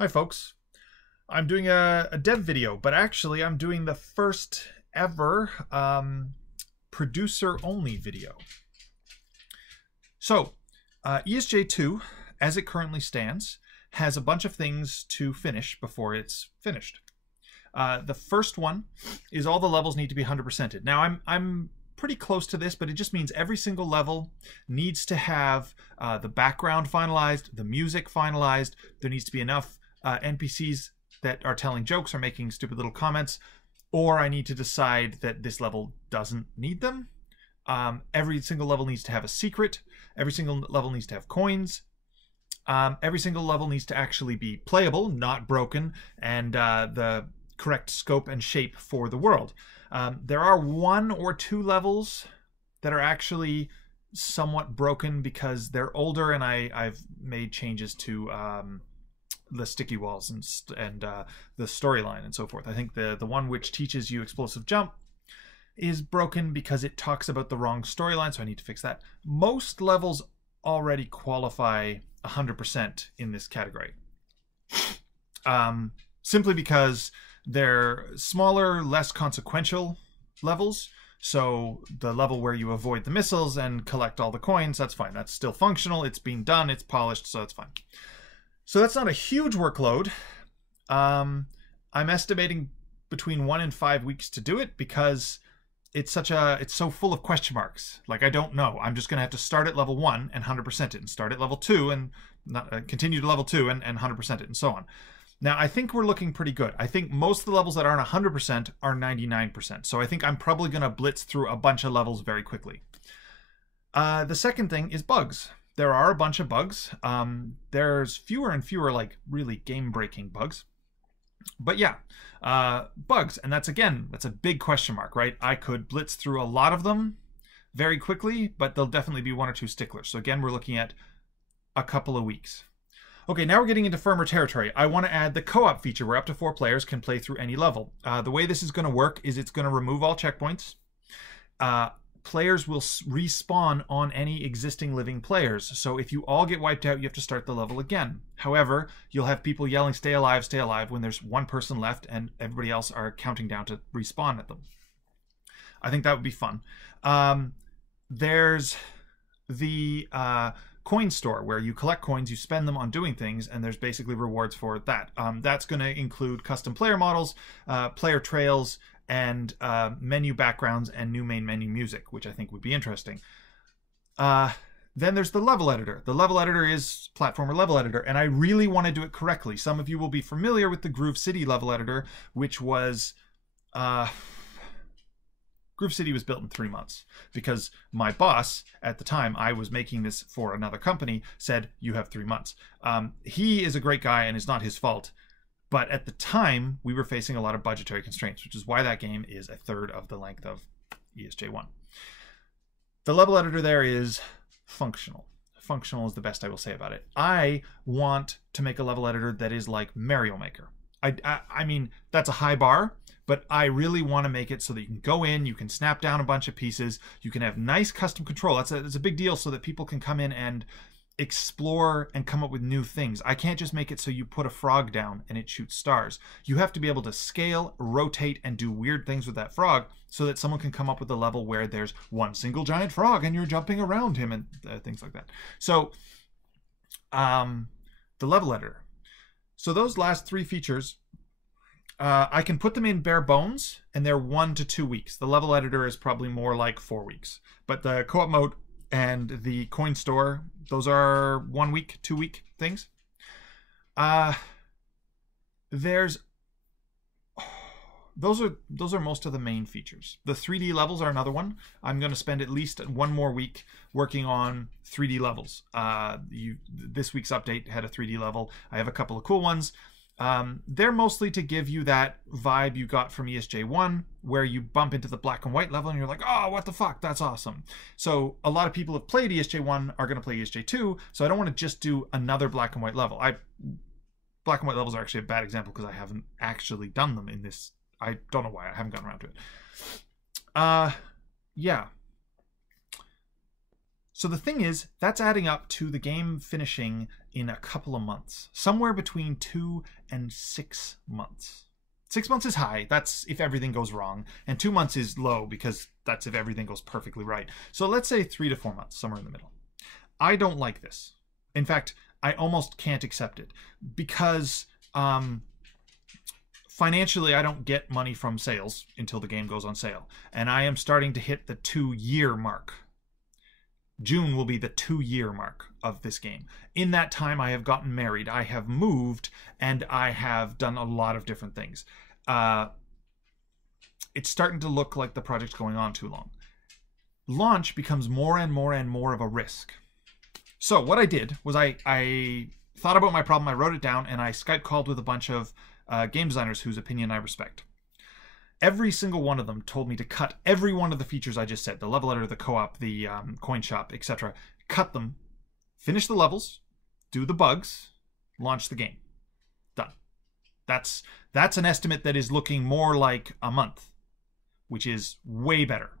Hi folks, I'm doing a dev video, but actually I'm doing the first ever producer only video. So ESJ2, as it currently stands, has a bunch of things to finish before it's finished. The first one is all the levels need to be 100%ed. Now I'm pretty close to this, but it just means every single level needs to have the background finalized, the music finalized. There needs to be enough NPCs that are telling jokes or making stupid little comments, or I need to decide that this level doesn't need them. Every single level needs to have a secret. Every single level needs to have coins. Every single level needs to actually be playable, not broken, and the correct scope and shape for the world. There are 1 or 2 levels that are actually somewhat broken because they're older, and I've made changes to the sticky walls and the storyline and so forth. I think the one which teaches you explosive jump is broken because it talks about the wrong storyline, so I need to fix that. Most levels already qualify 100% in this category. Simply because they're smaller, less consequential levels. So the level where you avoid the missiles and collect all the coins, that's fine. That's still functional. It's being done. It's polished, so it's fine. So that's not a huge workload. I'm estimating between 1 and 5 weeks to do it because it's so full of question marks. Like, I don't know. I'm just going to have to start at level 1 and 100% it, and start at level 2 and continue to level 2 and 100% it, and so on. Now, I think we're looking pretty good. I think most of the levels that aren't 100% are 99%. So I think I'm probably going to blitz through a bunch of levels very quickly. The second thing is bugs. There are a bunch of bugs. There's fewer and fewer, like, really game-breaking bugs. But yeah, bugs. And that's a big question mark, right? I could blitz through a lot of them very quickly, but there'll definitely be 1 or 2 sticklers. So again, we're looking at a couple of weeks. Okay, now we're getting into firmer territory. I want to add the co-op feature where up to 4 players can play through any level. The way this is going to work is it's going to remove all checkpoints. Players will respawn on any existing living players. So if you all get wiped out, you have to start the level again. However, you'll have people yelling, stay alive, when there's 1 person left and everybody else are counting down to respawn at them. I think that would be fun. There's the coin store where you collect coins, you spend them on doing things, and there's basically rewards for that. That's going to include custom player models, player trails, and menu backgrounds and new main menu music, which I think would be interesting. Then there's the level editor. The level editor is platformer level editor, and I really want to do it correctly. Some of you will be familiar with the Groove City level editor, which was Groove City was built in 3 months because my boss at the time, I was making this for another company, said, you have 3 months. He is a great guy and it's not his fault. But at the time, we were facing a lot of budgetary constraints, which is why that game is 1/3 of the length of ESJ1. The level editor there is functional. Functional is the best I will say about it. I want to make a level editor that is like Mario Maker. I mean, that's a high bar, but I really want to make it so that you can go in, you can snap down a bunch of pieces, you can have nice custom control. That's a big deal so that people can come in and explore and come up with new things. I can't just make it so you put a frog down and it shoots stars. You have to be able to scale, rotate, and do weird things with that frog so that someone can come up with a level where there's 1 single giant frog and you're jumping around him and things like that. So the level editor. So those last 3 features, I can put them in bare bones, and they're 1 to 2 weeks. The level editor is probably more like 4 weeks. But the co-op mode and the coin store, those are 1 week, 2 week things. Those are most of the main features. The 3D levels are another one. I'm going to spend at least 1 more week working on 3D levels. This week's update had a 3D level. I have a couple of cool ones. They're mostly to give you that vibe you got from ESJ1, where you bump into the black and white level and you're like, oh, what the fuck, that's awesome. So a lot of people who have played ESJ1 are going to play ESJ2, so I don't want to just do another black and white level. Black and white levels are actually a bad example because I haven't actually done them in this. I don't know why I haven't gotten around to it. Yeah. So the thing is, that's adding up to the game finishing in a couple of months, somewhere between 2 and 6 months. 6 months is high, that's if everything goes wrong, and 2 months is low because that's if everything goes perfectly right. So let's say 3 to 4 months, somewhere in the middle. I don't like this. In fact, I almost can't accept it because financially I don't get money from sales until the game goes on sale, and I am starting to hit the 2-year mark. June will be the 2-year mark of this game. In that time, I have gotten married, I have moved, and I have done a lot of different things. It's starting to look like the project's going on too long. Launch becomes more and more and more of a risk. So what I did was I thought about my problem, I wrote it down, and I Skype called with a bunch of game designers whose opinion I respect. Every single one of them told me to cut every one of the features I just said, the level editor, the co-op, the coin shop, etc. Cut them, finish the levels, do the bugs, launch the game. Done. That's an estimate that is looking more like a month, which is way better.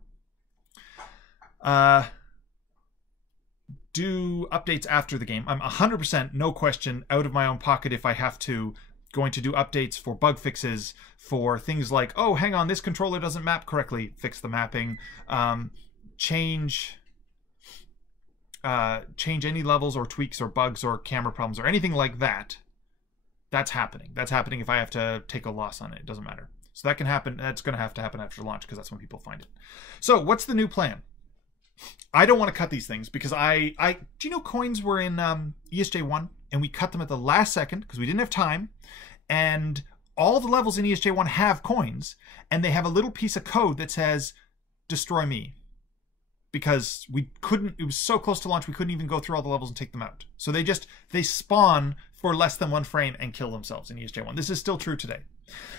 Do updates after the game. I'm 100%, no question, out of my own pocket if I have to, going to do updates for bug fixes, for things like, oh, hang on, this controller doesn't map correctly, fix the mapping, change any levels or tweaks or bugs or camera problems or anything like that. That's happening. That's happening if I have to take a loss on it. It doesn't matter. So that can happen. That's going to happen after launch because that's when people find it. So what's the new plan? I don't want to cut these things because do you know coins were in ESJ1 and we cut them at the last second because we didn't have time, and all the levels in ESJ1 have coins and they have a little piece of code that says destroy me, because we couldn't, it was so close to launch we couldn't even go through all the levels and take them out. So they spawn for less than 1 frame and kill themselves in ESJ1. This is still true today.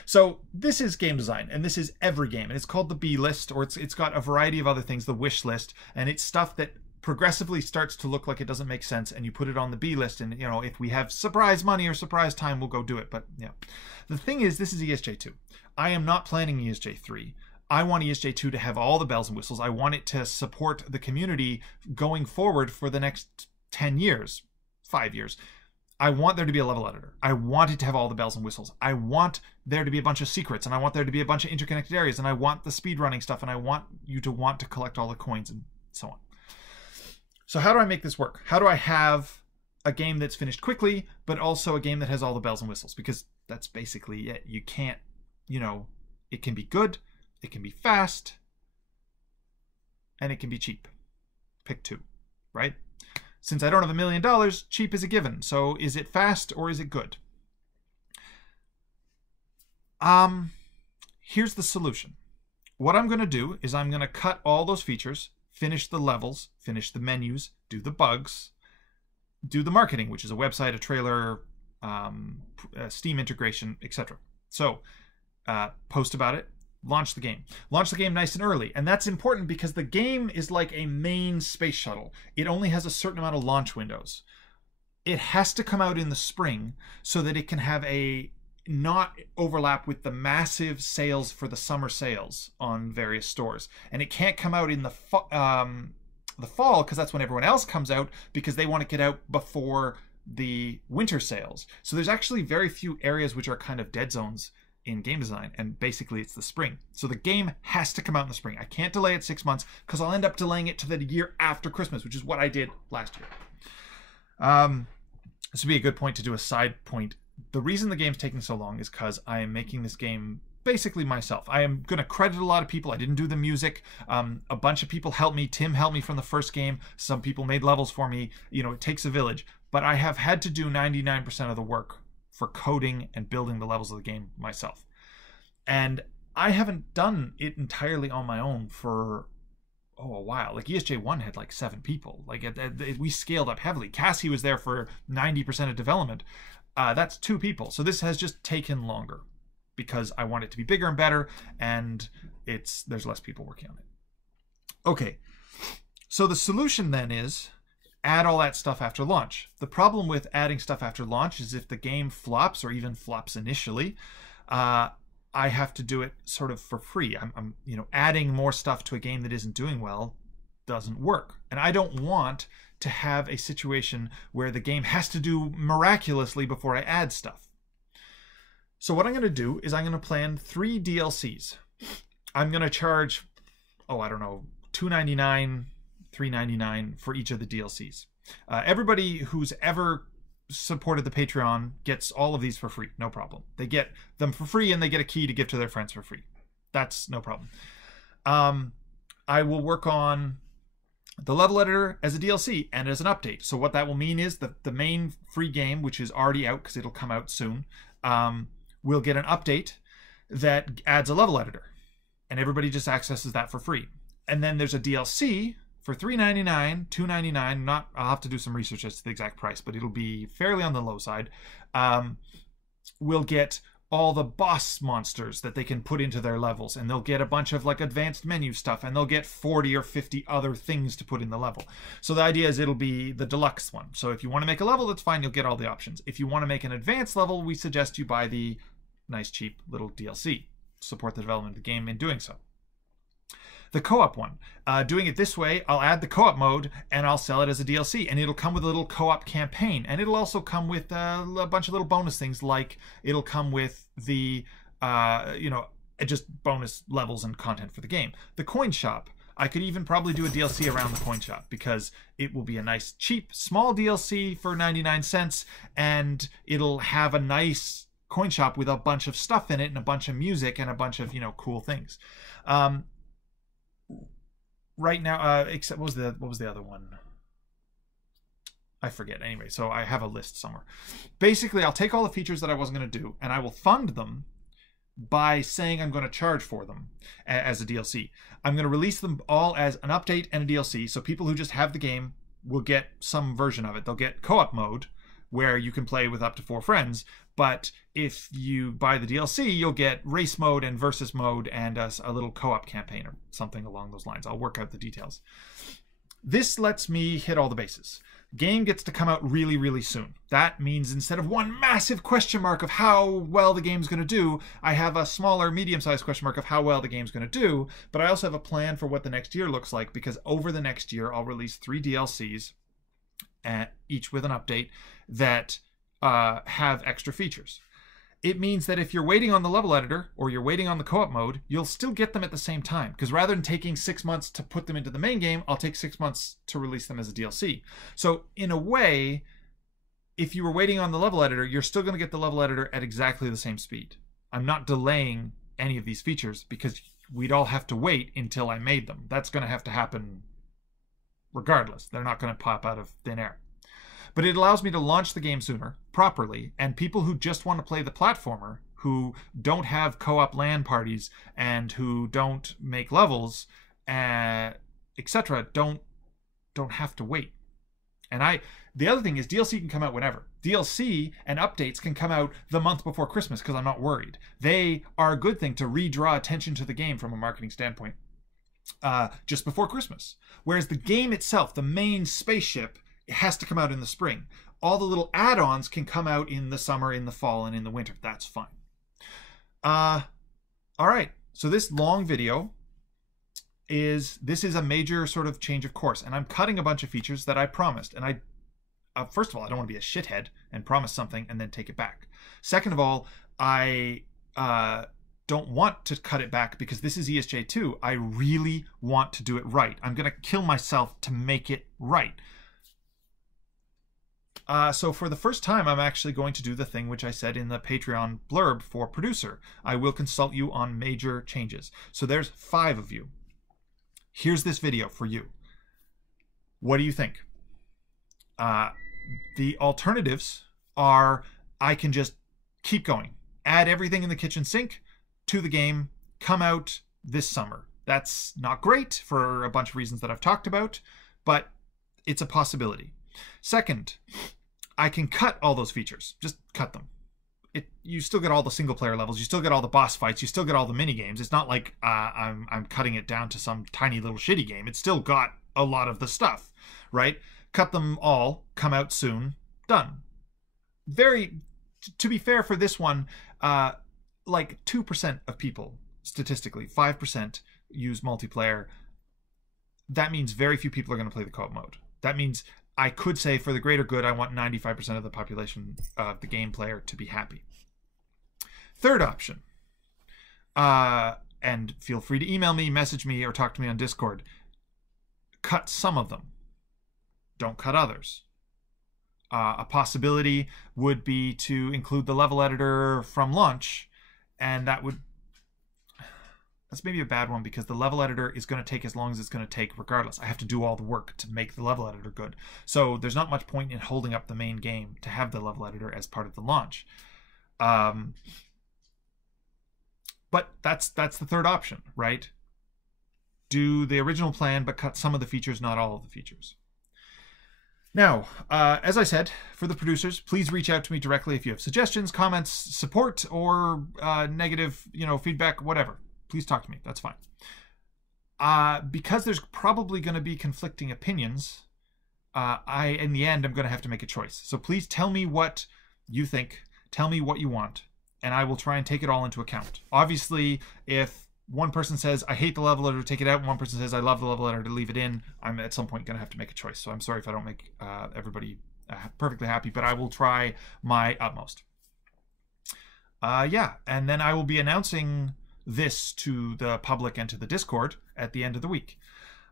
So this is game design, and this is every game, and it's called the B list, or it's got a variety of other things, the wish list, and it's stuff that progressively starts to look like it doesn't make sense, and you put it on the B list, and you know, if we have surprise money or surprise time, we'll go do it. But yeah, the thing is, this is ESJ2. I am not planning ESJ3. I want ESJ2 to have all the bells and whistles. I want it to support the community going forward for the next 10 years, 5 years. I want there to be a level editor. I want it to have all the bells and whistles. I want there to be a bunch of secrets, and I want there to be a bunch of interconnected areas, and I want the speedrunning stuff, and I want you to want to collect all the coins and so on. So how do I make this work? How do I have a game that's finished quickly, but also a game that has all the bells and whistles? Because that's basically it. You can't, you know, it can be good, it can be fast, and it can be cheap. Pick two, right? Since I don't have $1 million, cheap is a given. So is it fast or is it good? Here's the solution. What I'm going to do is I'm going to cut all those features, finish the levels, finish the menus, do the bugs, do the marketing, which is a website, a trailer, a Steam integration, etc. So post about it. Launch the game. Launch the game nice and early. And that's important because the game is like a main space shuttle. It only has a certain amount of launch windows. It has to come out in the spring so that it can have a not overlap with the massive sales for the summer sales on various stores. And it can't come out in the fall because that's when everyone else comes out, because they want to get out before the winter sales. So there's actually very few areas which are kind of dead zones in game design, and basically it's the spring. So the game has to come out in the spring. I can't delay it 6 months because I'll end up delaying it to the year after Christmas, which is what I did last year. This would be a good point to do a side point. The reason the game's taking so long is because I am making this game basically myself. I am going to credit a lot of people. I didn't do the music. A bunch of people helped me. Tim helped me from the first game. Some people made levels for me. You know, it takes a village. But I have had to do 99% of the work for coding and building the levels of the game myself. And I haven't done it entirely on my own for a while. Like ESJ1 had like 7 people. Like we scaled up heavily. Cassie was there for 90% of development. That's 2 people. So this has just taken longer because I want it to be bigger and better, and there's less people working on it. Okay, so the solution then is add all that stuff after launch. The problem with adding stuff after launch is if the game flops, or even flops initially, I have to do it sort of for free. I'm adding more stuff to a game that isn't doing well. doesn't work. And I don't want to have a situation where the game has to do miraculously before I add stuff. So what I'm going to do is I'm going to plan 3 DLCs. I'm going to charge, I don't know, $2.99, $3.99 for each of the DLCs. Everybody who's ever supported the Patreon gets all of these for free, no problem. They get them for free and they get a key to give to their friends for free. That's no problem. I will work on the level editor as a DLC and as an update. So what that will mean is the main free game, which is already out because it'll come out soon, will get an update that adds a level editor. And everybody just accesses that for free. And then there's a DLC for $3.99, $2.99. I'll have to do some research as to the exact price, but it'll be fairly on the low side. We'll get all the boss monsters that they can put into their levels, and they'll get a bunch of like advanced menu stuff, and they'll get 40 or 50 other things to put in the level. So the idea is it'll be the deluxe one. So if you want to make a level, that's fine, you'll get all the options. If you want to make an advanced level, we suggest you buy the nice cheap little DLC. Support the development of the game in doing so. The co-op one, doing it this way, I'll add the co-op mode and I'll sell it as a DLC, and it'll come with a little co-op campaign, and it'll also come with a bunch of little bonus things, like it'll come with the just bonus levels and content for the game. The coin shop, I could even probably do a DLC around the coin shop, because it will be a nice cheap small DLC for 99 cents, and it'll have a nice coin shop with a bunch of stuff in it and a bunch of music and a bunch of cool things. Right now, except what was the other one? I forget. Anyway, so I have a list somewhere. Basically, I'll take all the features that I wasn't going to do, and I will fund them by saying I'm going to charge for them as a DLC. I'm going to release them all as an update and a DLC, so people who just have the game will get some version of it. They'll get co-op mode, where you can play with up to 4 friends, but if you buy the DLC, you'll get race mode and versus mode and a little co-op campaign or something along those lines. I'll work out the details. This lets me hit all the bases. Game gets to come out really, really soon. That means instead of one massive question mark of how well the game's going to do, I have a smaller, medium-sized question mark of how well the game's going to do, but I also have a plan for what the next year looks like, because over the next year, I'll release 3 DLCs, each with an update, that have extra features. It means that if you're waiting on the level editor or you're waiting on the co-op mode, you'll still get them at the same time, because rather than taking 6 months to put them into the main game, I'll take 6 months to release them as a DLC. So in a way, if you were waiting on the level editor, you're still going to get the level editor at exactly the same speed. I'm not delaying any of these features, because we'd all have to wait until I made them. That's going to have to happen regardless. They're not going to pop out of thin air. But it allows me to launch the game sooner, properly, and people who just want to play the platformer, who don't have co-op LAN parties and who don't make levels, etc., don't have to wait. And the other thing is DLC can come out whenever. DLC and updates can come out the month before Christmas, because I'm not worried. They are a good thing to redraw attention to the game from a marketing standpoint just before Christmas. Whereas the game itself, the main spaceship, it has to come out in the spring. All the little add-ons can come out in the summer, in the fall, and in the winter. That's fine. All right. So this long video is a major sort of change of course, and I'm cutting a bunch of features that I promised. And first of all, I don't want to be a shithead and promise something and then take it back. Second of all, I don't want to cut it back, because this is ESJ2. I really want to do it right. I'm going to kill myself to make it right. So for the first time, I'm actually going to do the thing which I said in the Patreon blurb for producer. I will consult you on major changes. So there's 5 of you. Here's this video for you. What do you think? The alternatives are, I can just keep going. Add everything in the kitchen sink to the game, come out this summer. That's not great for a bunch of reasons that I've talked about, but it's a possibility. Second, I can cut all those features. Just cut them. You still get all the single player levels. You still get all the boss fights. You still get all the mini games. It's not like I'm cutting it down to some tiny little shitty game. It's still got a lot of the stuff, right? Cut them all. Come out soon. Done. To be fair for this one, like 2% of people, statistically, 5% use multiplayer. that means very few people are going to play the co-op mode. That means I could say for the greater good, I want 95% of the population of the game player to be happy. Third option, and feel free to email me, message me, or talk to me on Discord. Cut some of them. Don't cut others. A possibility would be to include the level editor from launch, and that's maybe a bad one because the level editor is going to take as long as it's going to take regardless. I have to do all the work to make the level editor good. So there's not much point in holding up the main game to have the level editor as part of the launch. But that's the third option, right? Do the original plan, but cut some of the features, not all of the features. Now, as I said, for the producers, please reach out to me directly if you have suggestions, comments, support, or negative, feedback, whatever. Please talk to me. That's fine. Because there's probably going to be conflicting opinions, in the end, I'm going to have to make a choice. So please tell me what you think. Tell me what you want, and I will try and take it all into account. Obviously, if one person says, I hate the level editor, take it out, and one person says, I love the level editor, leave it in, I'm at some point going to have to make a choice. So I'm sorry if I don't make everybody perfectly happy, but I will try my utmost. Yeah, and then I will be announcing this to the public and to the Discord at the end of the week.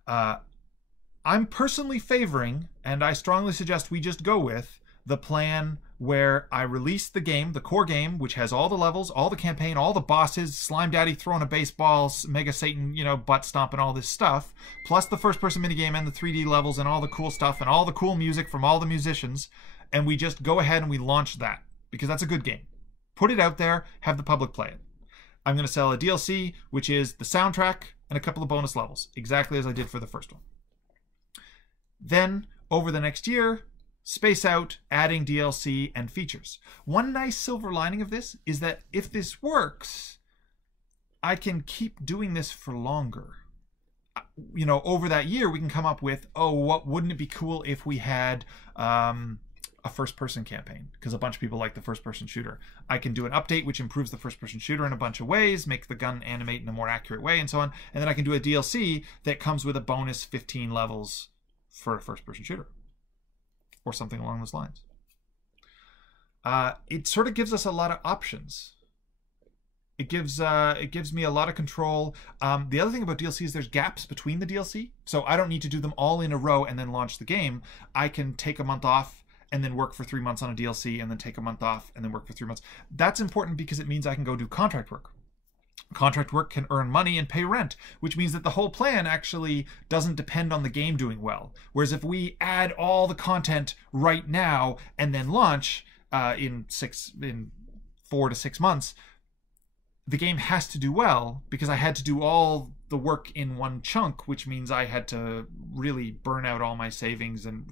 I'm personally favoring, and I strongly suggest we just go with, the plan where I release the game, the core game, which has all the levels, all the campaign, all the bosses, Slime Daddy throwing a baseball, Mega Satan, butt stomping, all this stuff, plus the first-person minigame and the 3D levels and all the cool stuff and all the cool music from all the musicians, and we just go ahead and we launch that, because that's a good game. Put it out there, have the public play it. I'm going to sell a DLC, which is the soundtrack and a couple of bonus levels, exactly as I did for the first one. Then, over the next year, space out, adding DLC and features. One nice silver lining of this is that if this works, I can keep doing this for longer. Over that year, we can come up with, wouldn't it be cool if we had a first-person campaign? Because a bunch of people like the first-person shooter. I can do an update which improves the first-person shooter in a bunch of ways, make the gun animate in a more accurate way, and so on. And then I can do a DLC that comes with a bonus 15 levels for a first-person shooter, or something along those lines. It sort of gives us a lot of options. It gives me a lot of control. The other thing about DLC is there's gaps between the DLC, so I don't need to do them all in a row and then launch the game. I can take a month off and then work for 3 months on a DLC and then take a month off and then work for 3 months. That's important because it means I can go do contract work. Contract work can earn money and pay rent, which means that the whole plan actually doesn't depend on the game doing well. Whereas if we add all the content right now and then launch in 4 to 6 months, the game has to do well because I had to do all the work in one chunk, which means I had to really burn out all my savings and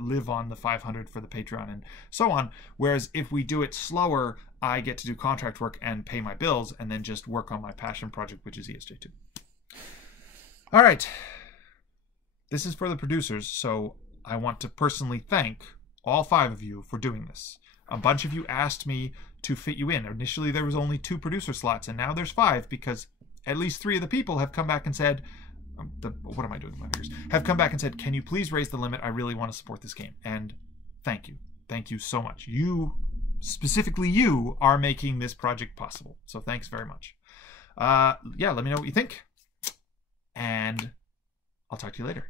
live on the 500 for the Patreon and so on. Whereas if we do it slower, I get to do contract work and pay my bills and then just work on my passion project, which is ESJ2. All right. This is for the producers, so I want to personally thank all 5 of you for doing this. A bunch of you asked me to fit you in. Initially, there was only 2 producer slots, and now there's 5 because at least 3 of the people have come back and said, what am I doing with my fingers? Have come back and said, can you please raise the limit? I really want to support this game. And thank you. Thank you so much. You, specifically you, are making this project possible. So thanks very much. Yeah, let me know what you think. And I'll talk to you later.